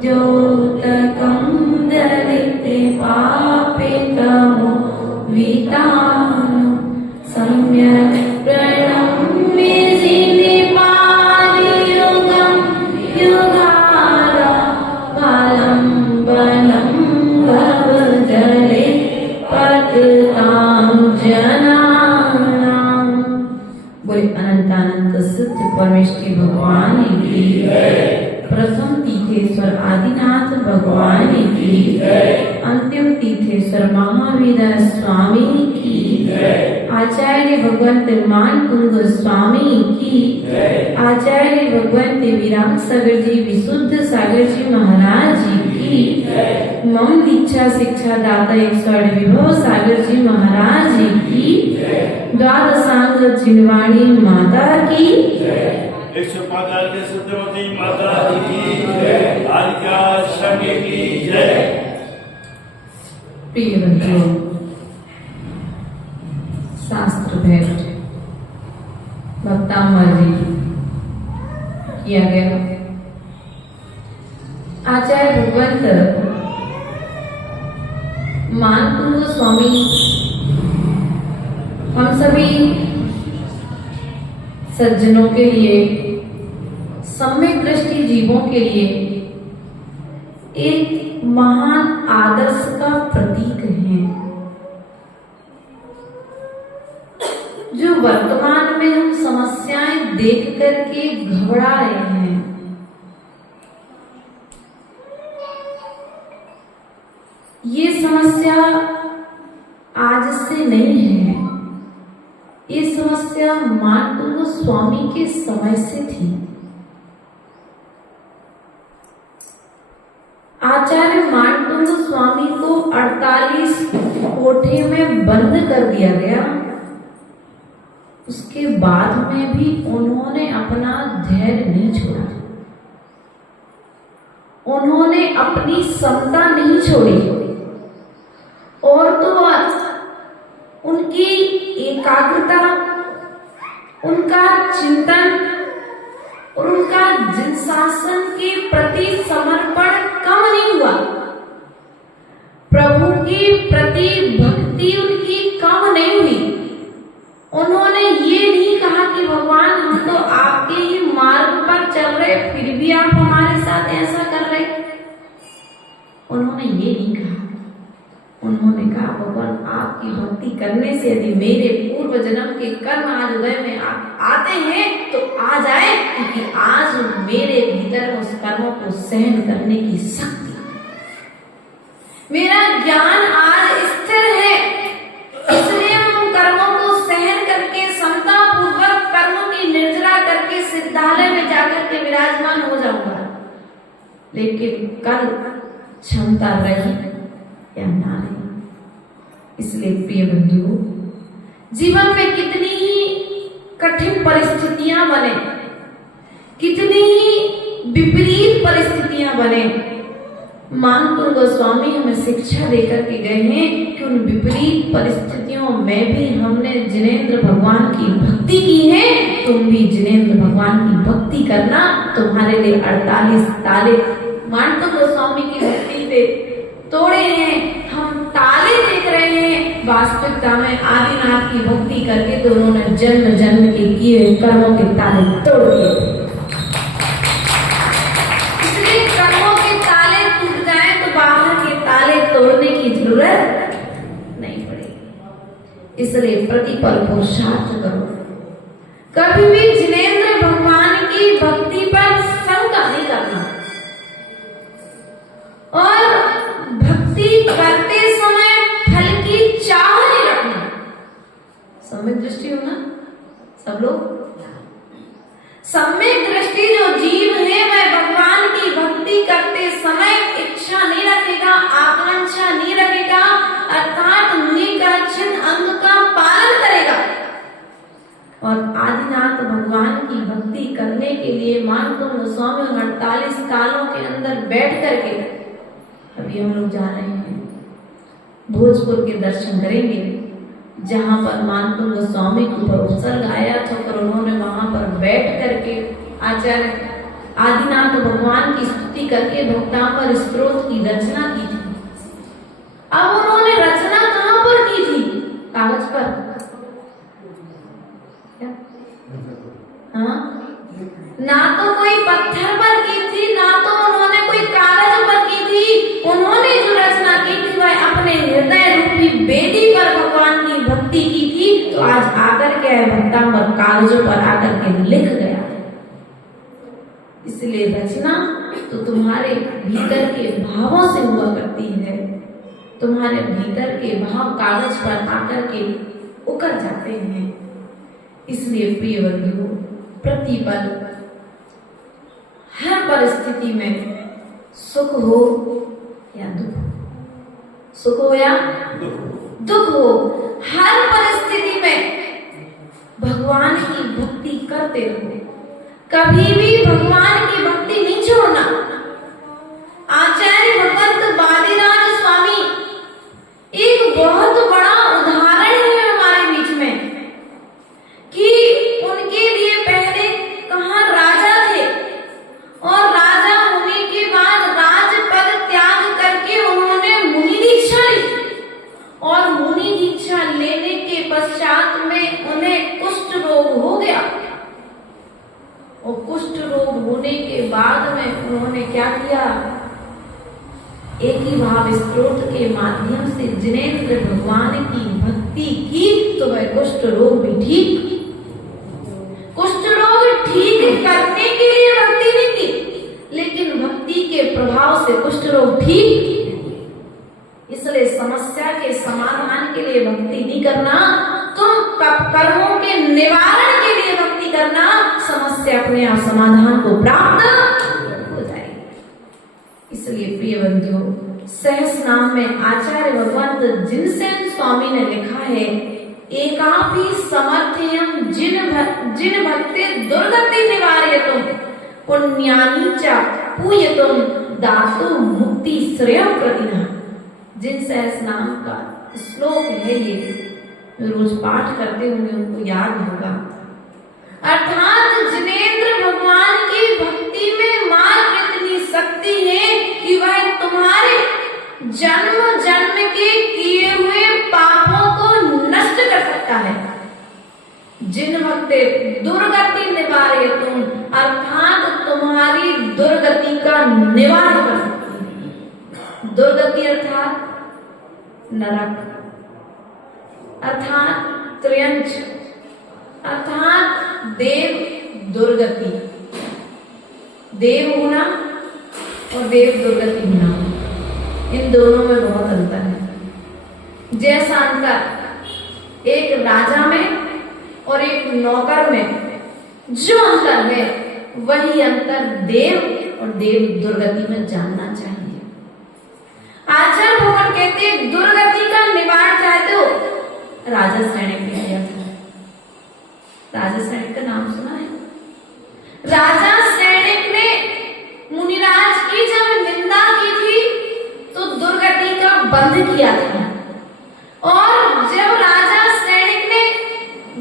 द्योतकं दलिते पापितमो वितानो सम्यक् प्रणम्य जिनिपादियुगं युगाला फलं बलं भवजले पतितां जनानां। बोले अनंतानंत सिद्ध परमेश्वरी भगवान की प्रथम तीर्थेश्वर आदिनाथ भगवान की अंतिम तीर्थेश्वर महावीर स्वामी की आचार्य भगवंत मानकुंद स्वामी की आचार्य भगवंत विराम सागर जी विशुद्ध सागर जी महाराज जी की मम दीक्षा शिक्षा दाता 108 विभव सागर जी महाराज जी की द्वादशांग चिन्वाणी माता की 115 सत्यवती माता की जय। आलिका शक्ति की जय। प्रिय बंधुओं, शास्त्र भेंट भक्तामल जी किया गया। आचार्य भगवंत मानकुंद स्वामी हम सभी सज्जनों के लिए, सम्यक दृष्टि जीवों के लिए एक महान आदर्श का प्रतीक है, जो वर्तमान में हम समस्याएं देख करके घबरा रहे हैं। ये समस्या आज से नहीं है, ये समस्या मानकुंद स्वामी के समय से थी। आचार्य मानकुंद स्वामी को 48 कोठे में बंद कर दिया गया। उसके बाद में भी उन्होंने अपना धैर्य नहीं छोड़ा, उन्होंने अपनी समता नहीं छोड़ी, और तो उनकी एकाग्रता, उनका चिंतन और उनका जिनशासन के प्रति समर्पण कम नहीं हुआ। प्रभु के प्रति भक्ति उनकी कम नहीं हुई। उन्होंने ये नहीं कहा कि भगवान हम तो आपके ही मार्ग पर चल रहे, फिर भी आप हमारे साथ ऐसा कर रहे। उन्होंने ये नहीं कहा। उन्होंने कहा भगवान आपकी भक्ति करने से यदि मेरे पूर्व जन्म के कर्म आज उदय में आते हैं तो आ जाए, क्योंकि आज मेरे भीतर उस कर्मों को सहन करने की शक्ति, मेरा ज्ञान आज स्थिर है, इसलिए उन कर्मों को सहन करके समता पूर्वक कर्मों की निर्जरा करके सिद्धालय में जाकर के विराजमान हो जाऊंगा। लेकिन कल क्षमता रही या ना रही। इसलिए प्रिय बंधुओं, जीवन में कितनी ही कठिन परिस्थितियां बने, कितनी ही विपरीत परिस्थितियां बने, मानकुंद गोस्वामी हमें शिक्षा देकर के गए हैं कि उन विपरीत परिस्थितियों में भी हमने जिनेंद्र भगवान की भक्ति की है। तुम भी जिनेंद्र भगवान की भक्ति करना, तुम्हारे लिए 48 ताले मानकुंद गोस्वामी की भक्ति पे तोड़े हैं। हम ताले देख रहे हैं, वास्तविकता में आदिनाथ की भक्ति करके तो उन्होंने जन्म जन्म के किए कर्मों के ताले तोड़ दिए। इसलिए कर्मों के ताले टूट जाए तो बाहर के ताले तोड़ने की जरूरत नहीं पड़ेगी। इसलिए प्रतिपल पुरुषार्थ करो, कभी भी जिनेंद्र भगवान की भक्ति पर शंका नहीं करना, और भक्ति करते समय फल की चाह नहीं रखना। सम्यक दृष्टि हो ना सब लोग? सम्यक दृष्टि जो जीव है वह भगवान की भक्ति करते समय इच्छा नहीं रखेगा, आकांक्षा नहीं रखेगा, अर्थात मुनि का चिन्ह अंग का पालन करेगा। और आदिनाथ भगवान की भक्ति करने के लिए मानकुंद गोस्वामी 48 कालों के अंदर बैठ करके अभी हम लोग जा रहे हैं भोजपुर के दर्शन करेंगे, जहां पर मानकुंद गोस्वामी के ऊपर उत्सर्ग आया था, पर उन्होंने वहां पर बैठ करके आचार्य आदिनाथ भगवान की स्तुति करके भक्तांबर स्तोत्र की रचना की थी। अब उन्होंने रचना कहां पर की थी? कागज पर। क्या? हाँ? ना तो कोई पत्थर पर की थी, ना तो उन्होंने कोई कागज पर की थी। उन्होंने जो रचना की थी वह अपने हृदय रूपी बेदी पर भगवान की भक्ति की थी। तो आज आकर के भक्तांबर कागजों पर आकर के लिख गया। इसलिए रचना तो तुम्हारे भीतर के भावों से हुआ करती है। तुम्हारे भीतर के भाव कागज पर आकर के उकर जाते हैं। इसलिए प्रिय बंधुओं, प्रतिपल हर परिस्थिति में सुख हो या दुख, सुख हो या दुख हो, हर परिस्थिति में भगवान की भक्ति करते रहो। कभी भी भगवान की भक्ति नहीं छोड़ना। आचार्य भगवंत बादीराज स्वामी एक बहुत बड़ा उदाहरण है हमारे बीच में कि उनके लिए पहले कहाँ राजा थे और राजा होने के बाद राजपद त्याग करके उन्होंने मुनि दीक्षा ली और मुनि दीक्षा लेने के पश्चात में उन्हें कुष्ठ रोग हो गया और कुष्ठ रोग होने के बाद में उन्होंने क्या किया? एक ही भाव स्तोत्र के माध्यम से जिनेंद्र भगवान की भक्ति की तो वह कुष्ठ रोग भी ठीक। कुष्ठ रोग ठीक करने के लिए भक्ति नहीं की, लेकिन भक्ति के प्रभाव से कुष्ठ रोग ठीक। इसलिए समस्या के समाधान के लिए भक्ति नहीं करना, तुम कर्मों के निवारण के लिए भक्ति करना, समस्या अपने आप समाधान को प्राप्त हो जाएगी। इसलिए प्रिय बंधुओं, सहस नाम में आचार्य भगवंत जिनसेन स्वामी ने लिखा है, एकापि समर्थयम जिन भक्ति दुर्गति निवारयतुम पुण्यानि च पूयतुम दातु मुक्ति श्रेयः प्रतिना। जिनसेन नाम का श्लोक है ये, जो रोज पाठ करते होंगे उनको याद होगा। अर्थात जिनेंद्र भगवान की भक्ति में मां कितनी शक्ति है कि वह तुम्हारे जन्म जन्म के किए हुए पापों को नष्ट कर सकता है। जिन भक्ति दुर्गति निवारयतुम, अर्थात तुम्हारी दुर्गति का निवारण कर सकती है। दुर्गति अर्थात नरक, अर्थात त्र्यंच, अर्थात देव दुर्गति। देव होना और देव दुर्गति होना, इन दोनों में बहुत अंतर है। जैसा अंतर एक राजा में और एक नौकर में जो अंतर है, वही अंतर देव और देव दुर्गति में जानना चाहिए। आचार्य भगवान कहते हैं, दुर्गति का निवारण चाहते हो, राजा सैनिक ने किया था। राजा सैनिक का नाम सुना है? राजा सैनिक ने मुनिराज की जब निंदा की थी तो दुर्गति का बंध किया था, और जब राजा सैनिक ने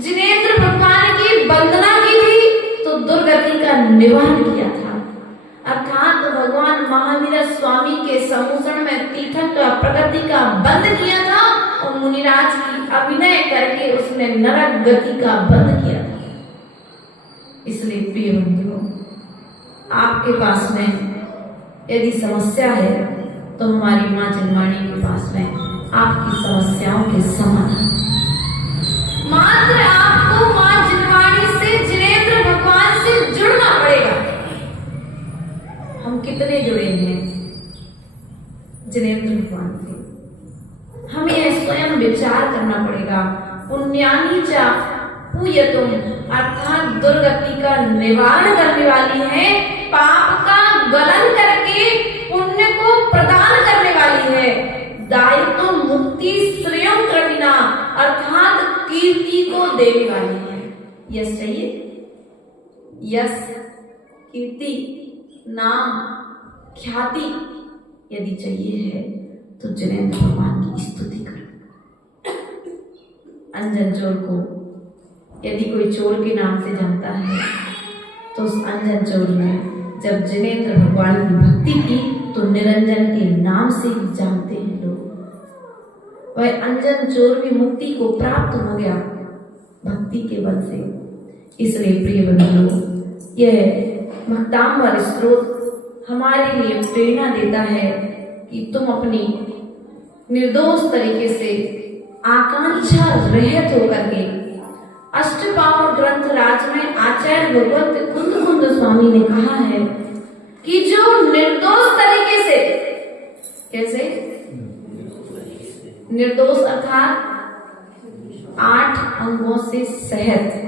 जिनेंद्र भगवान की वंदना की थी तो दुर्गति का निवारण किया था। अर्थात भगवान महावीर स्वामी के सम्मुखन में तीर्थक का प्रगति का बंध किया था और मुनिराज की अभिनय करके उसने नरक गति का बंध किया था। इसलिए प्रिय बंधुओं, आपके पास में यदि समस्या है तो हमारी मां जनवाणी के पास में आपकी समस्याओं के समाधान। मात्र आपको मां जनवाणी से, जिनेंद्र भगवान से जुड़ना पड़ेगा। हम कितने जुड़े हैं जिनेंद्र भगवान से? हमें यह स्वयं विचार करना पड़ेगा। पुण्यानि च पूयतुम, अर्थात दुर्गति का निवारण करने वाली है, पाप का गलन करके पुण्य को प्रदान करने वाली है। दायित्व मुक्ति श्रेयः प्रतिना, अर्थात कीर्ति को देने वाली है। यश चाहिए? यश, कीर्ति, नाम, ख्याति यदि चाहिए है तो जिनेंद्र भगवान की स्तुति करो। अंजन चोर को यदि कोई चोर के नाम से जानता है तो उस अंजन चोर में जब जिनेंद्र भगवान की भक्ति की तो निरंजन के नाम से ही जानते हैं लोग। वह अंजन चोर भी मुक्ति को प्राप्त हो गया भक्ति के बल से। इसलिए प्रिय बंधुओं, यह भक्तांबर स्त्रोत हमारे लिए प्रेरणा देता है कि तुम अपनी निर्दोष तरीके से आकांक्षा रहित होकर के अष्टपावर ग्रंथ राज में आचार्य भगवत कुंद स्वामी ने कहा है कि जो निर्दोष तरीके से, कैसे निर्दोष अर्थात 8 अंगों से सहित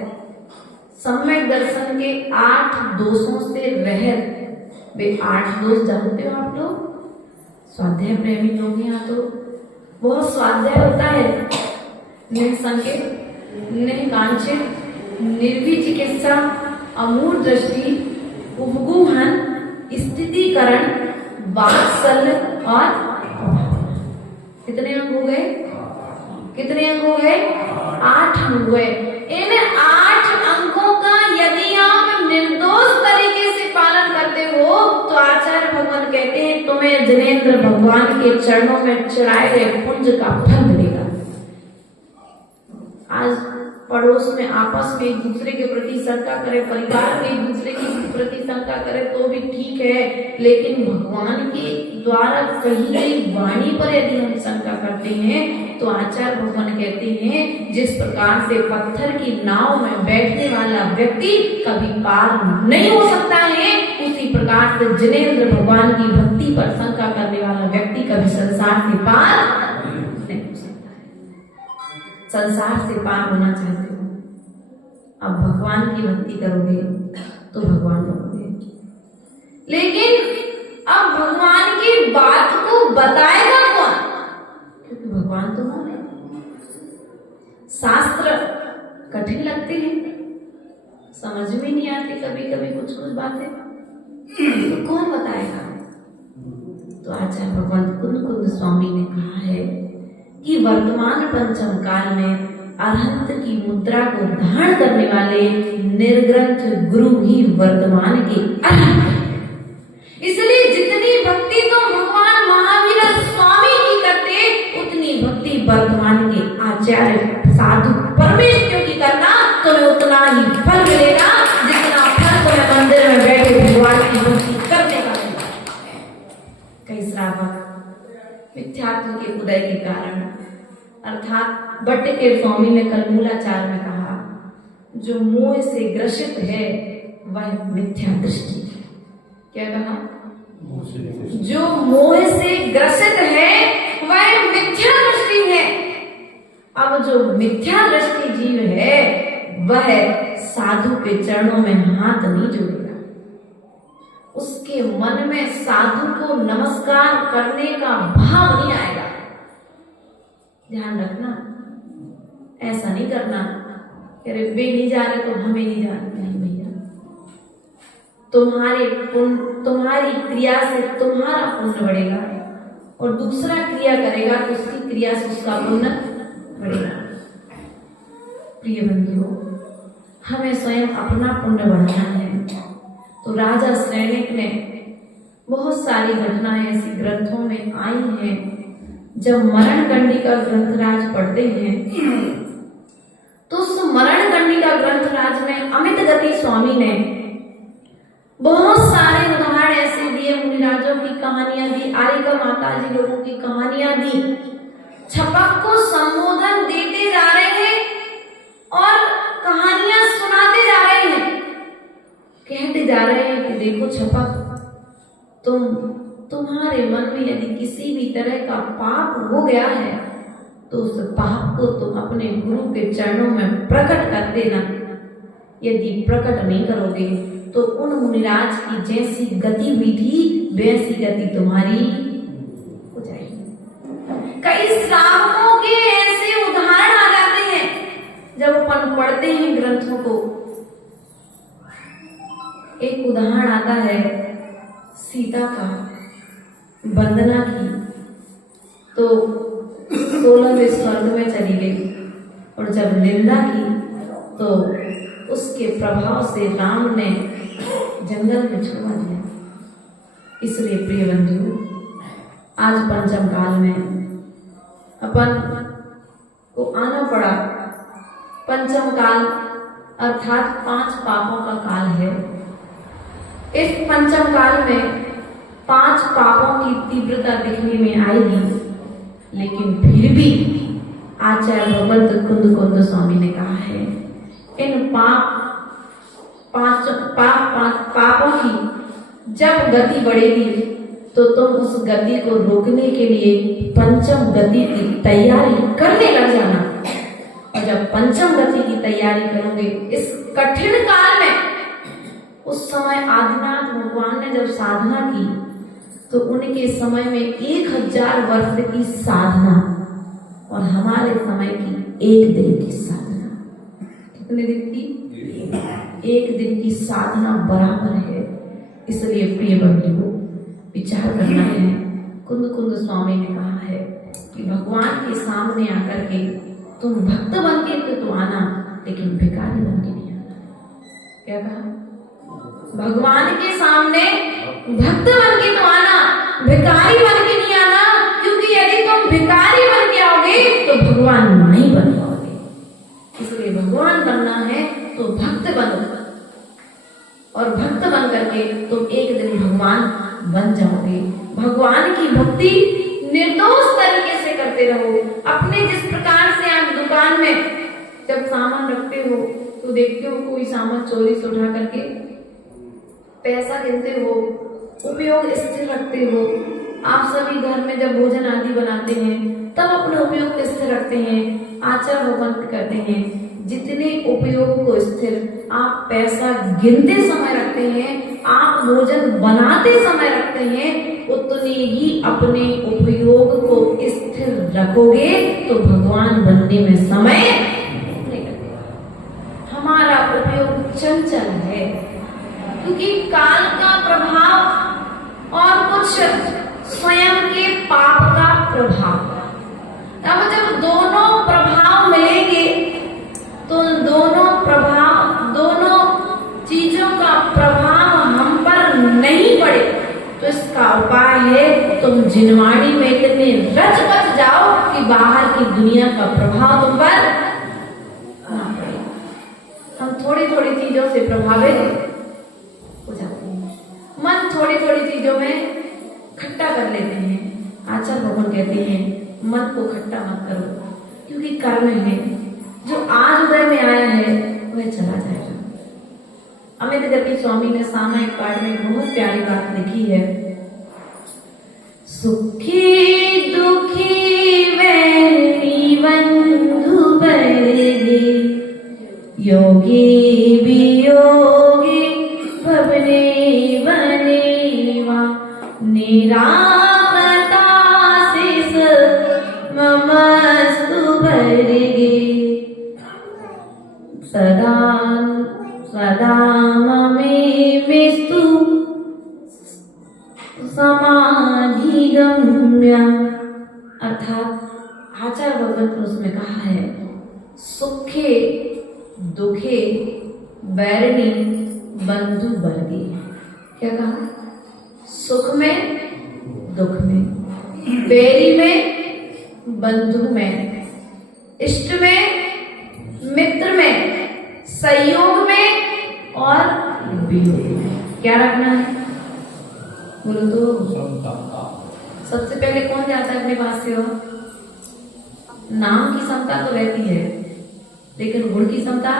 सम्यक दर्शन के 8 दोषों से रहित। वे 8 दोष जानते हो आप लोग? स्वाध्याय प्रेमी लोग यहाँ तो बहुत स्वाध्याय होता है। निसंकेत, निकांक्षित, निर्भी चिकित्सा, अमूढ़ दृष्टि, उपगूहन, स्थितिकरण, वात्सल्य और कितने अंग हो गए? कितने अंग हो गए? 8 अंग हुए। इन 8 अंगों का यदि आप निर्दोष तरीके से पालन करते हो तो आचार्य भगवान कहते हैं तुम्हें जिनेंद्र भगवान के चरणों में चढ़ाए गए पुंज का फल मिलेगा। आज पड़ोस में आपस में एक दूसरे के प्रति शंका करे, परिवार में एक दूसरे के प्रति शंका करे तो भी ठीक है, लेकिन भगवान के द्वारा कही गई वाणी पर यदि हम शंका करते हैं तो आचार्य भगवान कहते हैं जिस प्रकार से पत्थर की नाव में बैठने वाला व्यक्ति कभी पार नहीं हो सकता है, उसी प्रकार से जिनेंद्र भगवान की भक्ति पर शंका करने वाला व्यक्ति कभी संसार से पार नहीं हो सकता है। संसार से पार होना चाहते हो, अब भगवान की भक्ति करोगे तो भगवान बनोगे। लेकिन अब भगवान की बात को बताएगा कौन? क्योंकि भगवान तो कौन है? शास्त्र कठिन लगते हैं, समझ में नहीं आती कभी कभी कुछ बातें, तो कौन बताएगा? तो आचार्य भगवान कुंद स्वामी ने कहा है कि वर्तमान पंचम काल में अरहंत की मुद्रा को धारण करने वाले निर्ग्रंथ गुरु ही वर्तमान के अरहंत। इसलिए जितनी भक्ति तुम भगवान महावीर स्वामी की करते उतनी भक्ति वर्तमान के आचार्य साधु परमेश्वर की करना, तुम्हें उतना ही फल मिलेगा जितना फल तुम्हें मंदिर में बैठे भगवान की भक्ति करने का मिलेगा। कई श्रावक मिथ्यात्व के उदय के कारण अर्थात भट्ट के स्वामी ने कल मूलाचार में कहा जो मोह से ग्रसित है वह मिथ्या दृष्टि है। क्या कहा? जो मोह से ग्रसित है वह मिथ्या दृष्टि है। अब जो मिथ्या दृष्टि जीव है वह साधु के चरणों में हाथ नहीं जोड़ेगा, उसके मन में साधु को नमस्कार करने का भाव नहीं आएगा। ध्यान रखना, ऐसा नहीं करना अरे वे नहीं जा रहे तो हमें नहीं जाना। नहीं भैया, तुम्हारी क्रिया से तुम्हारा पुण्य बढ़ेगा और दूसरा क्रिया करेगा तो उसकी क्रिया से उसका पुण्य बढ़ेगा। प्रिय बंधुओं, हमें स्वयं अपना पुण्य बढ़ाना है। तो राजा सैनिक ने बहुत सारी घटनाएं ऐसी ग्रंथों में आई हैं। जब मरण कंडिका ग्रंथराज पढ़ते हैं तो उस मरण कंडिका ग्रंथराज में अमित गति स्वामी ने बहुत सारे उदाहरण ऐसे दिए, मुनिराजों की कहानियां दी, आरिका माता जी लोगों की कहानियां दी। छपक को संबोधन देते जा रहे हैं और कहानियां सुनाते जा रहे हैं, कहते जा रहे हैं कि देखो छपक, तुम्हारे मन में यदि किसी भी तरह का पाप हो गया है तो उस पाप को तुम अपने गुरु के चरणों में प्रकट कर देना। यदि प्रकट नहीं करोगे तो उन मुनिराज की जैसी गति हुई थी वैसी गति तुम्हारी हो जाएगी। कई श्रावकों के ऐसे उदाहरण आ जाते हैं जब अपन पढ़ते हैं ग्रंथों को। एक उदाहरण आता है सीता का, वंदना की तो 16वें स्वर्ग में चली गई और जब निंदा की तो उसके प्रभाव से राम ने जंगल में छुड़वा दिया। इसलिए प्रिय बंधु, आज पंचम काल में अपन को आना पड़ा। पंचम काल अर्थात 5 पापों का काल है। इस पंचम काल में 5 पापों की तीव्रता दिखने में आएगी, लेकिन फिर भी आचार्य भगवत कुंद स्वामी ने कहा है, इन पापों की जब गति बढ़ेगी तो तुम उस गति को रोकने के लिए पंचम गति की तैयारी करने लग जाना। और जब पंचम गति की तैयारी करोगे इस कठिन काल में, उस समय आदिनाथ भगवान ने जब साधना की तो उनके समय में 1000 वर्ष की साधना और हमारे समय की 1 दिन की साधना। कितने दिन की? 1 दिन की साधना बराबर है। इसलिए प्रिय बंधुओं, विचार करना है। कुंद स्वामी ने कहा है कि भगवान के सामने आकर के तुम भक्त बन के तो आना, लेकिन भिखारी बन के नहीं आना। क्या कहा? भगवान के सामने भक्त बन के तो आना, भिखारी बन के नहीं आना। क्योंकि यदि तुम भिखारी बन के आओगे तो भगवान नहीं बन पाओगे। इसलिए भगवान बनना है तो भक्त बनो, और भक्त बन करके तुम एक दिन भगवान बन जाओगे। भगवान की भक्ति निर्दोष तरीके से करते रहो। अपने जिस प्रकार से आप दुकान में जब सामान रखते हो तो देखते हो कोई सामान चोरी से उठा करके पैसा गिनते हो, उपयोग स्थिर रखते हो। आप सभी घर में जब भोजन आदि बनाते हैं तब अपने उपयोग को स्थिर रखते हैं, आचार बंद करते हैं। जितने उपयोग को स्थिर आप पैसा गिनते समय रखते हैं, आप भोजन बनाते समय रखते हैं, उतने ही अपने उपयोग को स्थिर रखोगे तो भगवान बनने में समय नहीं लगेगा। हमारा उपयोग चंचल है, क्योंकि काल का प्रभाव और कुछ स्वयं के पाप का प्रभाव। अब जब दोनों प्रभाव मिलेंगे तो दोनों चीजों का प्रभाव हम पर नहीं पड़े, तो इसका उपाय है तुम जिनवाणी में इतने रच बच जाओ कि बाहर की दुनिया का प्रभाव तुम पर ना पड़े। हम थोड़ी थोड़ी चीजों से प्रभावित हो जाते हैं, मन थोड़ी थोड़ी चीजों में खट्टा कर लेते हैं। आचार्य भगवान कहते हैं मन को खट्टा मत करो, क्योंकि कर्म है जो आज उदय में आया है वह चला जाएगा। अमित गति स्वामी ने सामायिक पाठ में बहुत प्यारी बात लिखी है। सुखी दुखी वैरी बंधु बरगे, योगी वियोगी भवने बनेवा, निरामता शिष ममस्तु बरगे, सदा ममेस्तु समाधि गम्य। अर्थात आचार्य भगवत ने उसमें कहा है, सुखे दुखे बैरणी बंधु बरगे। क्या कहा? सुख में दुख में, बैरी में बंधु में, इष्ट में मित्र में, संयोग में और वियोग में। क्या रखना है? बोलो तो। सबसे पहले कौन जाता है अपने पास से? हो नाम की समता तो रहती है, लेकिन गुण की समता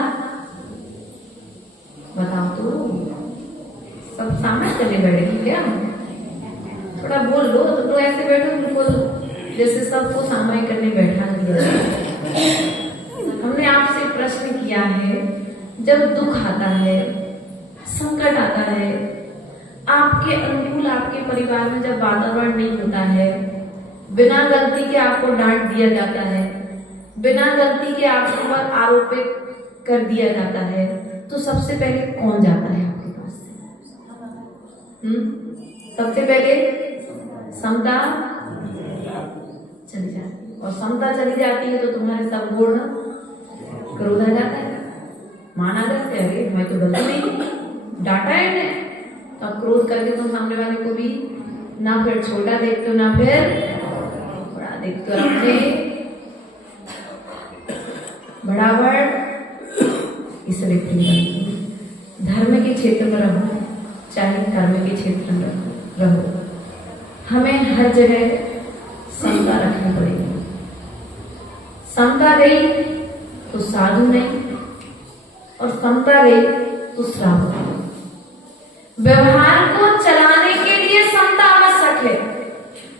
बताओ तो। सब सामने करने बैठेगी क्या? थोड़ा बोल लो तो ऐसे बैठो बिल्कुल जैसे सबको सामने करने बैठा दिया। हमने आपसे प्रश्न किया है, जब दुख आता है, संकट आता है, आपके अनुकूल आपके परिवार में जब वातावरण नहीं होता है, बिना गलती के आपको डांट दिया जाता है, बिना गलती के आपके पर आरोपित कर दिया जाता है, तो सबसे पहले कौन जाता है आपके पास से? सबसे पहले समता चली जाती है, और समता चली जाती है तो तुम्हारे सब गुण क्रोध आ जाता है। माना गया, अरे मैं तो गलती नहीं, डांटा है, तो आप क्रोध करके तुम सामने वाले को भी ना फिर छोटा देखते हो ना फिर बड़ा देखते हो। अपने बराबर इसलिए धर्म के क्षेत्र में रहो चाहे कर्म के क्षेत्र में रहो, हमें हर जगह समता रखनी पड़ेगी। समता गई तो साधु नहीं और समता गई तो श्रावक। व्यवहार को चलाने के लिए समता आवश्यक है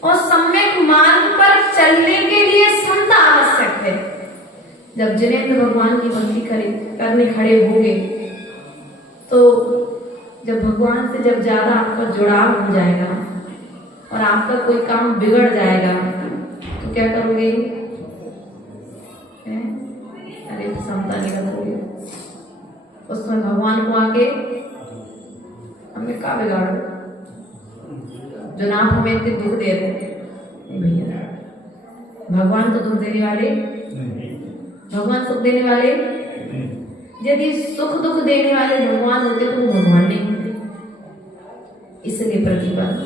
और सम्यक मार्ग पर चलने के लिए समता आवश्यक है। जब जिनेंद्र भगवान की भक्ति करने खड़े होंगे तो जब भगवान से जब ज्यादा आपका जुड़ाव हो जाएगा और आपका कोई काम बिगड़ जाएगा तो क्या करोगे? अरे समता नहीं करोगे। उसमें भगवान को आके हमने क्या बिगाड़ो, जो नाम हमें इतने दुख दे रहे नहीं भैया। भगवान तो दुख देने वाले, भगवान सुख देने वाले। यदि सुख दुख देने वाले भगवान होते तो वो भगवान नहीं होते। इसलिए प्रतिबंध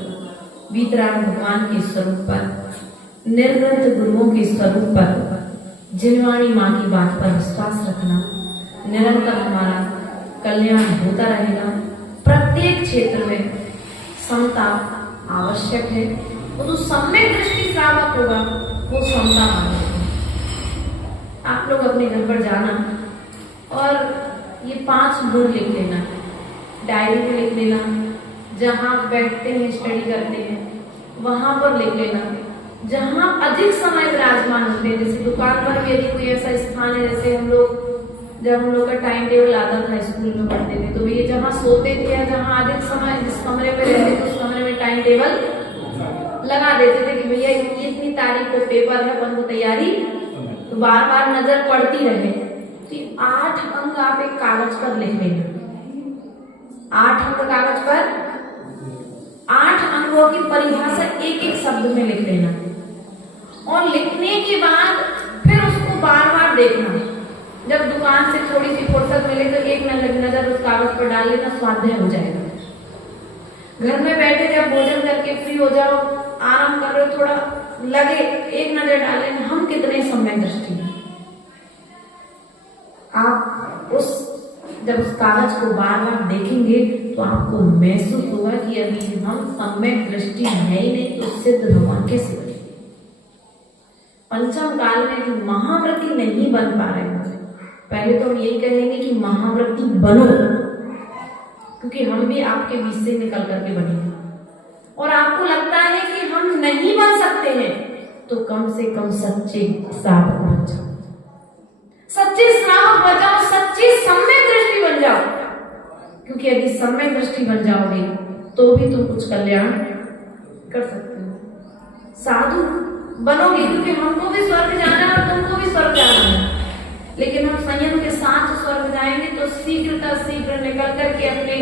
वीतराग भगवान के स्वरूप पर, निर्ग्रंथ गुरुओं के स्वरूप पर, जिनवाणी माँ की बात पर विश्वास रखना, निरंतर हमारा कल्याण होता रहेगा। प्रत्येक क्षेत्र में समता आवश्यक है। वो तो सम्यक दृष्टि श्रावक होगा वो समता मानेगा। आप लोग अपने घर पर जाना और ये 5 गुण लिख लेना, डायरी में लिख लेना, जहाँ बैठते हैं स्टडी करते हैं वहां पर लिख लेना। जहाँ अधिक समय विराजमान होते हैं, जैसे दुकान पर भी यदि कोई ऐसा स्थान है, जैसे जब हम लोग का टाइम टेबल आता था स्कूल में पढ़ते थे तो ये जहाँ सोते थे या जहाँ अधिक समय जिस कमरे में रहते थे उस कमरे में टाइम टेबल लगा देते थे कि भैया इतनी तारीख को पेपर है, अपन को तैयारी, तो बार बार नजर पड़ती रहे। तो 8 अंक आप एक कागज पर लिख लेंगे। 8 अंक कागज पर 8 अंकों की परिभाषा एक एक शब्द में लिख लेना और लिखने के बाद फिर उसको बार बार देखना। जब दुकान से थोड़ी सी फुर्सत मिले तो एक नजर उस कागज पर डाल लेना, स्वाध्याय हो जाएगा। घर में बैठे जब भोजन करके फ्री हो जाओ, आराम कर रहे हो, थोड़ा लगे एक नजर डाल लेना, हम कितने सम्यक दृष्टि हैं। आप जब उस कागज को बार बार देखेंगे तो आपको महसूस होगा कि अभी हम सम्यक दृष्टि है ही नहीं तो सिद्ध भगवान कैसे बने। पंचम काल में कि महाव्रती नहीं बन पा रहे हैं, पहले तो हम यही कहेंगे कि महाव्रती बनो, क्योंकि हम भी आपके बीच से निकल करके बनेंगे। और आपको लगता है कि हम नहीं बन सकते हैं तो कम से कम सच्चे श्रावक बन जाओ, सच्चे श्रावक बन जाओ, सच्ची सम्यक दृष्टि बन जाओ। क्योंकि यदि सम्यक दृष्टि बन जाओगे तो भी तुम कुछ कल्याण कर सकते हो। साधु बनोगे क्योंकि हमको भी स्वर्ग जाना है और तुमको भी स्वर्ग जाना है, लेकिन हम संयम के साथ स्वर्ग जाएंगे तो शीघ्र निकल करके अपने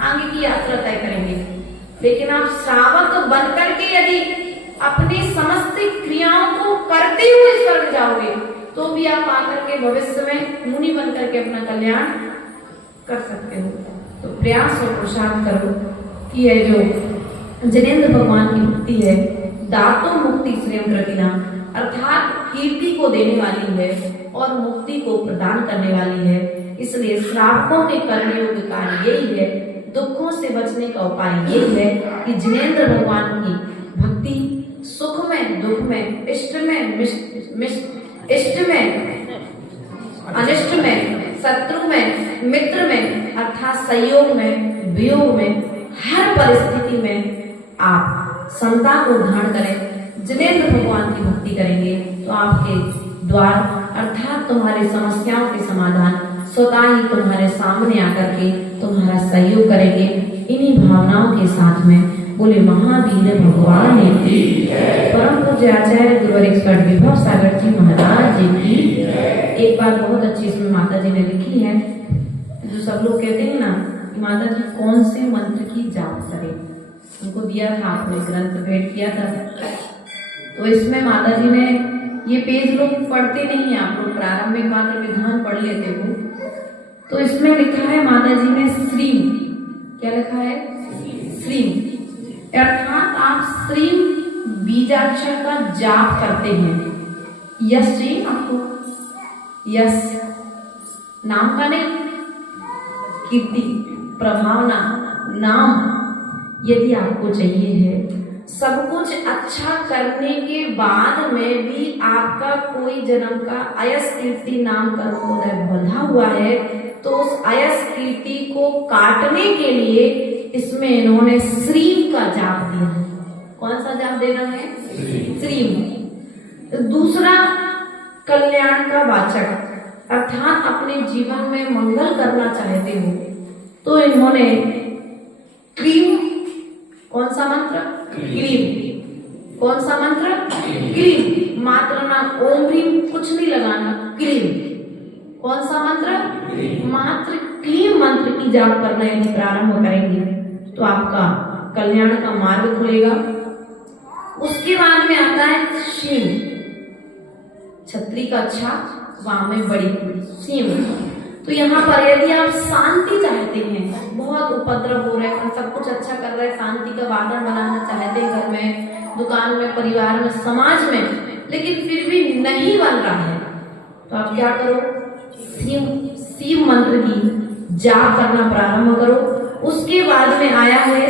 आगे की यात्रा तय करेंगे। लेकिन आप श्रावक बन करके यदि अपनी समस्त क्रियाओं को करते हुए स्वर्ग जाओगे तो भी आप आकर के भविष्य में मुनि बन करके अपना कल्याण कर सकते हो। तो प्रयास और पुरुषार्थ करो कि यह जो जिनेंद्र भगवान की मुक्ति है, दातो मुक्ति श्रेयम प्रतिना, अर्थात कीर्ति को देने वाली है और मुक्ति को प्रदान करने वाली है। इसलिए श्रावकों के करने योग्य कार्य यही है, दुखों से बचने का उपाय यही है कि जिनेंद्र भगवान की भक्ति सुख में, दुख में, इष्ट में, इष्ट में, अनिष्ट में, शत्रु में, मित्र में, अर्थात संयोग में, वियोग में, हर परिस्थिति में आप समता को धारण करें। जिनेंद्र भगवान की भक्ति करेंगे तो आपके द्वार अर्थात तुम्हारी समस्याओं के समाधान स्वतः ही तुम्हारे सामने आकर के तुम्हारा सहयोग करेंगे। इन्हीं भावनाओं के साथ में बोले महावीर भगवान की परम पूज्य आचार्य गुरुवर एक्सपर्ट विभव सागर जी महाराज जी की। एक बात बहुत अच्छी इसमें माता जी ने लिखी है, जो सब लोग कहते हैं ना कि माता जी कौन से मंत्र की जाप करें, उनको दिया था, आपने ग्रंथ भेंट किया था। तो इसमें माता जी ने ये पेज लोग पढ़ते नहीं है, आप लोग प्रारंभिक मात्र विधान पढ़ लेते हो। तो इसमें लिखा है माता जी ने श्री, क्या लिखा है? श्रीम अर्थात आप श्रीम बीजाक्षर का जाप करते हैं। यश चाहिए आपको, यश नाम का नहीं, कीर्ति, प्रभावना, नाम यदि आपको चाहिए है। सब कुछ अच्छा करने के बाद में भी आपका कोई जन्म का अयस कीर्ति नाम का उदय बंधा हुआ है, तो उस अयस कीर्ति को काटने के लिए इसमें इन्होंने श्रीम का जाप दिया है। कौन सा जाप दे रहे हैं? श्रीम। दूसरा कल्याण का वाचक अर्थात अपने जीवन में मंगल करना चाहते हो तो इन्होंने क्रीम, कौन सा मंत्र? क्लीम। कौन सा मंत्र? क्लीम। मात्र ना ओम ह्रीम कुछ नहीं लगाना, क्लीम। कौन सा मंत्र? मात्र क्लीम मंत्र की जाप करना यदि प्रारंभ करेंगे तो आपका कल्याण का मार्ग खुलेगा। उसके बाद में आता है शिव, छतरी का अच्छा वहां में बड़ी शिव। तो यहाँ पर यदि आप शांति चाहते हैं, बहुत उपद्रव हो रहे हैं, सब कुछ अच्छा कर रहे हैं, शांति का वातावरण बनाना चाहते हैं, घर में, दुकान में, परिवार में, समाज में, लेकिन फिर भी नहीं बन रहा है, तो आप क्या करो? शिव मंत्र की जाप करना प्रारंभ करो। उसके बाद में आया है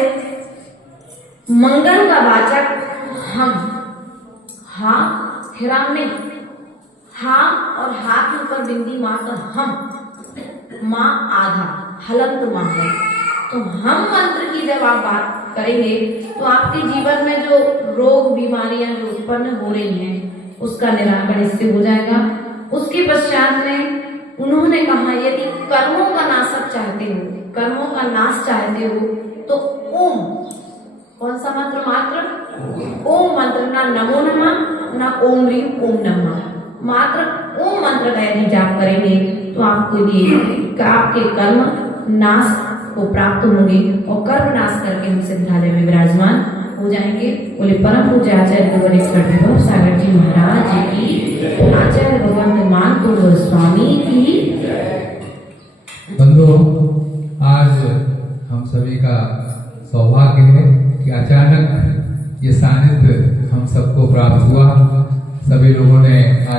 मंगल का वाचक हम। हा हिराम नहीं, हा और हा के ऊपर बिंदी मारकर हम, माँ आधा हलंत माँ है। तो हम मंत्र की जब आप बात करेंगे तो आपके जीवन में जो रोग बीमारियां जो उत्पन्न हो रही हैं उसका निराकरण इससे हो जाएगा। उसके पश्चात में उन्होंने कहा यदि कर्मों का नाशक चाहते हो, कर्मों का नाश चाहते हो तो ओम, कौन सा मंत्र? मात्र ओम मंत्र, ना नमो नमः ना ओम ह्रीम ओम नमः, मात्र ओम मंत्र का यदि जाप करेंगे तो आपको ये आपके कर्म नाश को प्राप्त होंगे और कर्म नाश करके हम सिद्धालय में विराजमान हो जाएंगे। बोले परम पूज्य आचार्य भगवान सागर जी महाराज की, आचार्य भगवंत मान तो स्वामी की। बंधुओं, आज हम सभी का सौभाग्य है कि अचानक ये सानिध्य हम सबको प्राप्त हुआ। सभी लोगों ने आज